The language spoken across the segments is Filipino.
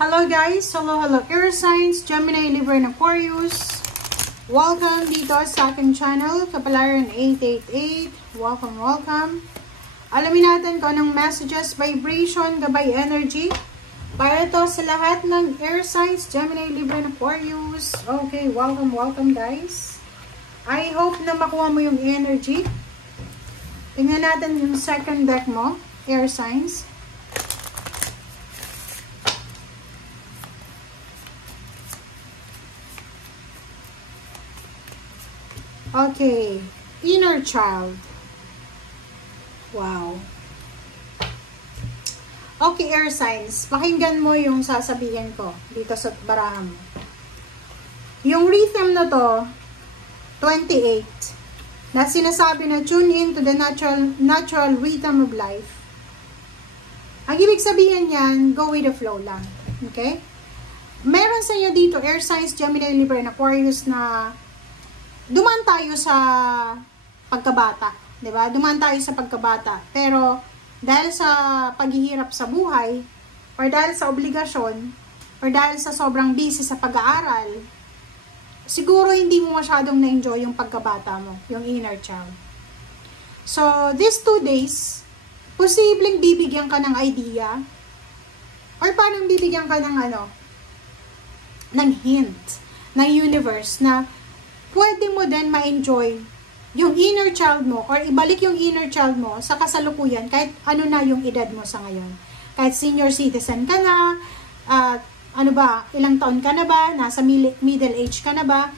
Hello guys! Hello Air Signs, Gemini, Libra, and Aquarius. Welcome dito sa aking channel, Kapalaran 888. Welcome. Alamin natin kung anong messages, vibration, gabay energy. Para to sa lahat ng Air Signs, Gemini, Libra, and Aquarius. Okay, welcome guys. I hope na makuha mo yung energy. Tingnan natin yung second deck mo, Air Signs. Okay, inner child. Wow. Okay, Air Signs, pakinggan mo yung sasabihin ko dito sa barahan mo. Yung rhythm na to, 28, na sinasabi na tune in to the natural rhythm of life. Ang ibig sabihin yan, go with the flow lang. Okay? Meron sa inyo dito, Air Signs, Gemini, Libra, and Aquarius na dumaan tayo sa pagkabata, 'di ba? Dumaan tayo sa pagkabata. Pero dahil sa paghihirap sa buhay, or dahil sa obligasyon, or dahil sa sobrang busy sa pag-aaral, siguro hindi mo masyadong na-enjoy yung pagkabata mo, yung inner child. So, these 2 days, posibleng bibigyan ka ng idea, or parang bibigyan ka ng ng hint ng universe na pwede mo din ma-enjoy yung inner child mo or ibalik yung inner child mo sa kasalukuyan kahit ano na yung edad mo sa ngayon. Kahit senior citizen ka na, ilang taon ka na ba, nasa middle age ka na ba,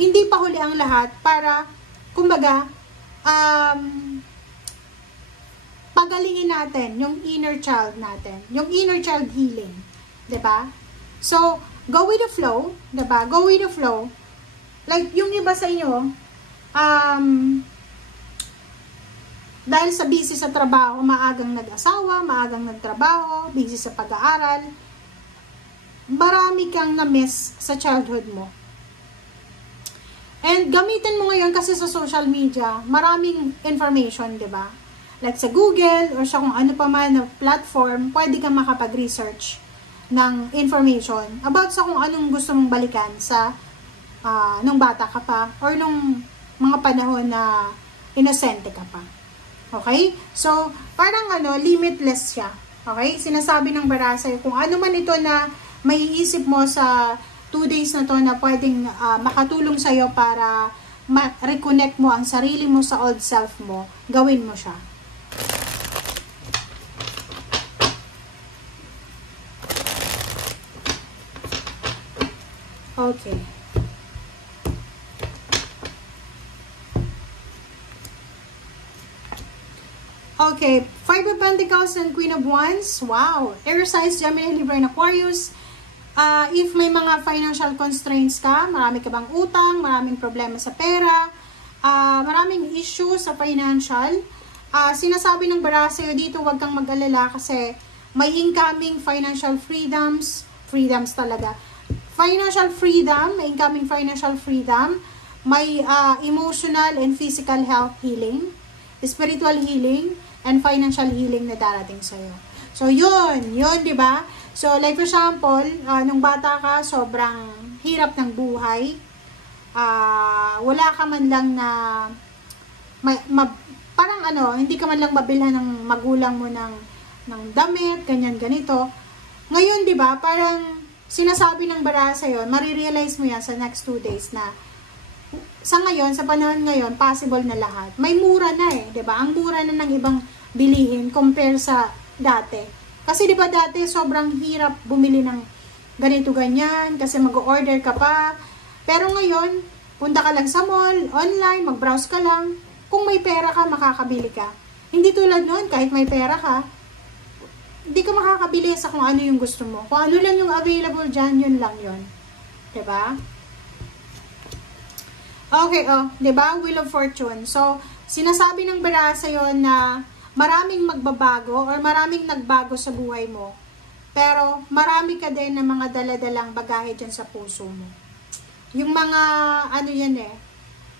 hindi pa huli ang lahat para, kumbaga, pagalingin natin yung inner child natin, yung inner child healing. 'Di ba? So, go with the flow, 'di ba? Go with the flow. Like, yung iba sa inyo, dahil sa busy sa trabaho, maagang nag-asawa, maagang nagtrabaho, busy sa pag-aaral, marami kang na-miss sa childhood mo. And gamitin mo ngayon kasi sa social media, maraming information, di ba? Like sa Google or sa kung ano pa man na platform, pwede kang makapag-research ng information about sa kung anong gusto mong balikan sa nung bata ka pa or nung mga panahon na inosente ka pa. Okay? So, parang limitless siya. Okay? Sinasabi ng barasa kung ano man ito na maiisip mo sa 2 days na to na pwedeng makatulong sa'yo para ma-reconnect mo ang sarili mo sa old self mo, gawin mo siya. Okay. Okay, 5 of Pentacles and Queen of Wands. Wow! Air Signs, Gemini, Libra, and Aquarius. If may mga financial constraints ka, marami ka bang utang, maraming problema sa pera, maraming issue sa financial, sinasabi ng bara sa'yo dito, huwag kang mag-alala kasi may incoming financial freedoms talaga. Financial freedom, may incoming financial freedom, may emotional and physical health healing, spiritual healing, and financial healing na darating sa'yo. So, yun, di ba? So, like for example, nung bata ka, sobrang hirap ng buhay. Wala ka man lang na, parang hindi ka man lang mabilhan ng magulang mo ng damit, ganito. Ngayon, di ba, parang sinasabi ng bara sa'yo, marirealize mo yan sa next 2 days na sa ngayon, sa panahon ngayon, possible na lahat. May mura na diba? Ang mura na ng ibang bilihin compare sa dati. Kasi diba dati, sobrang hirap bumili ng ganito ganyan kasi mag-order ka pa. Pero ngayon, punta ka lang sa mall, online, mag-browse ka lang. Kung may pera ka, makakabili ka. Hindi tulad noon, kahit may pera ka, hindi ka makakabili sa kung ano yung gusto mo. Kung ano lang yung available dyan, yun lang yun. Diba? Okay, 'di ba? Wheel of Fortune. So, sinasabi ng bara sa'yo na maraming magbabago or maraming nagbago sa buhay mo. Pero marami ka din ng mga dala-dalang bagahe dyan sa puso mo. Yung mga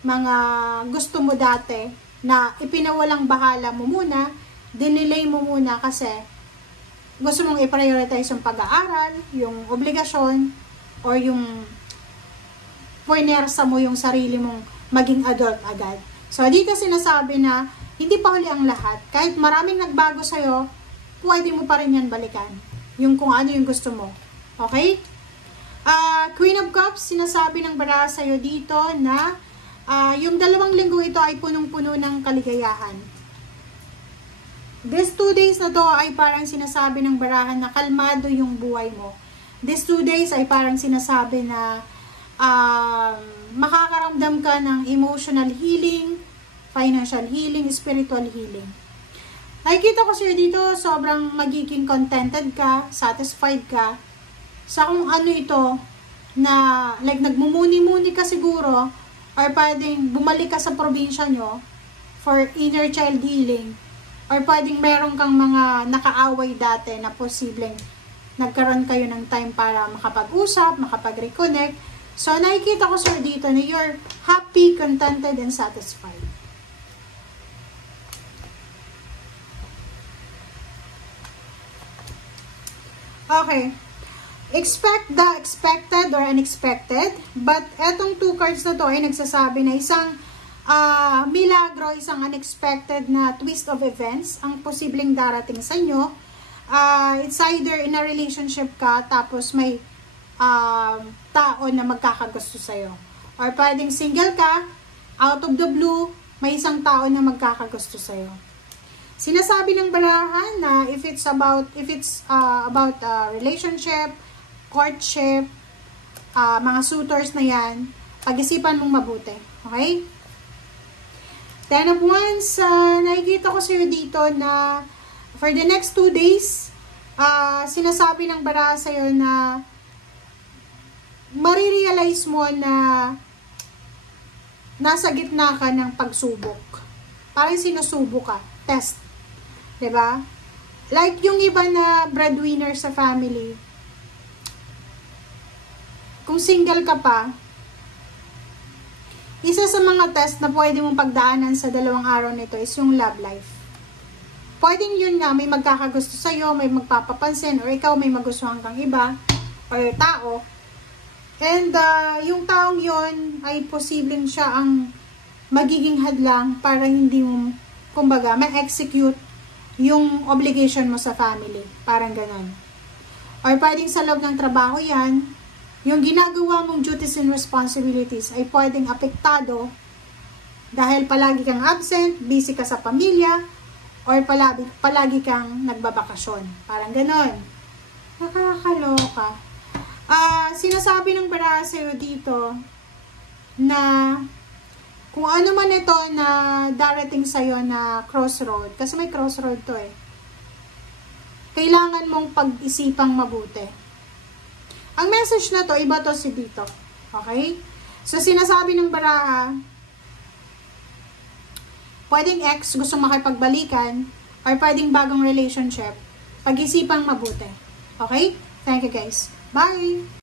mga gusto mo dati na ipinawalang bahala mo muna, dinelay mo muna kasi gusto mong i-prioritize yung pag-aaral, yung obligasyon, or yung puwersa mo yung sarili mong maging adult agad. So, dito sinasabi na hindi pa huli ang lahat. Kahit maraming nagbago sa'yo, pwede mo pa rin yan balikan. Yung kung ano yung gusto mo. Okay? Queen of Cups, sinasabi ng baraha sa'yo dito na yung 2 linggo ito ay punong-puno ng kaligayahan. These 2 days na to ay parang sinasabi ng baraha na kalmado yung buhay mo. These 2 days ay parang sinasabi na makakaramdam ka ng emotional healing, financial healing, spiritual healing. Nakikita ko sa'yo dito, sobrang magiging contented ka, satisfied ka sa kung ano ito na like nagmumuni-muni ka siguro or pwedeng bumalik ka sa probinsya nyo for inner child healing or pwedeng meron kang mga nakaaway dati na posibleng nagkaroon kayo ng time para makapag-usap, makapag-reconnect. So, nakikita ko sir dito na you're happy, contented, and satisfied. Okay. Expect the expected or unexpected. But etong 2 cards na to ay nagsasabi na isang milagro, isang unexpected na twist of events ang posibleng darating sa inyo. It's either in a relationship ka, tapos may tao na magkakagusto sa'yo. Or pwedeng single ka, out of the blue, may isang tao na magkakagusto sa'yo. Sinasabi ng barahan na if it's about relationship, courtship, mga suitors na yan, pag-isipan mong mabuti. Okay? 10 of Wands, nakikita ko sa'yo dito na for the next 2 days, sinasabi ng baraha sa'yo na marirealize mo na nasa gitna ka ng pagsubok. Parang sinusubok ka. Test. Diba? Like yung iba na breadwinner sa family, kung single ka pa, isa sa mga test na pwede mong pagdaanan sa 2 araw nito is yung love life. Pwedeng yun nga, may magkakagusto sa'yo, may magpapapansin, or ikaw may magustuhan kang iba, or tao. And yung taong yun ay posibleng siya ang magiging hadlang para hindi mo, kumbaga, ma-execute yung obligation mo sa family. Parang ganon. Or pwedeng sa loob ng trabaho yan, yung ginagawa mong duties and responsibilities ay pwedeng apektado dahil palagi kang absent, busy ka sa pamilya, or palagi kang nagbabakasyon. Parang ganon. Nakakaloka. Sinasabi ng baraha sa'yo dito na kung ano man ito na darating sa'yo na crossroad, kasi may crossroad to eh, kailangan mong pag-isipang mabuti. Ang message na to, iba to si dito. Okay? So, sinasabi ng baraha, pwedeng ex, gusto makipagbalikan, or pwedeng bagong relationship, pag-isipang mabuti. Okay? Thank you guys. Bye!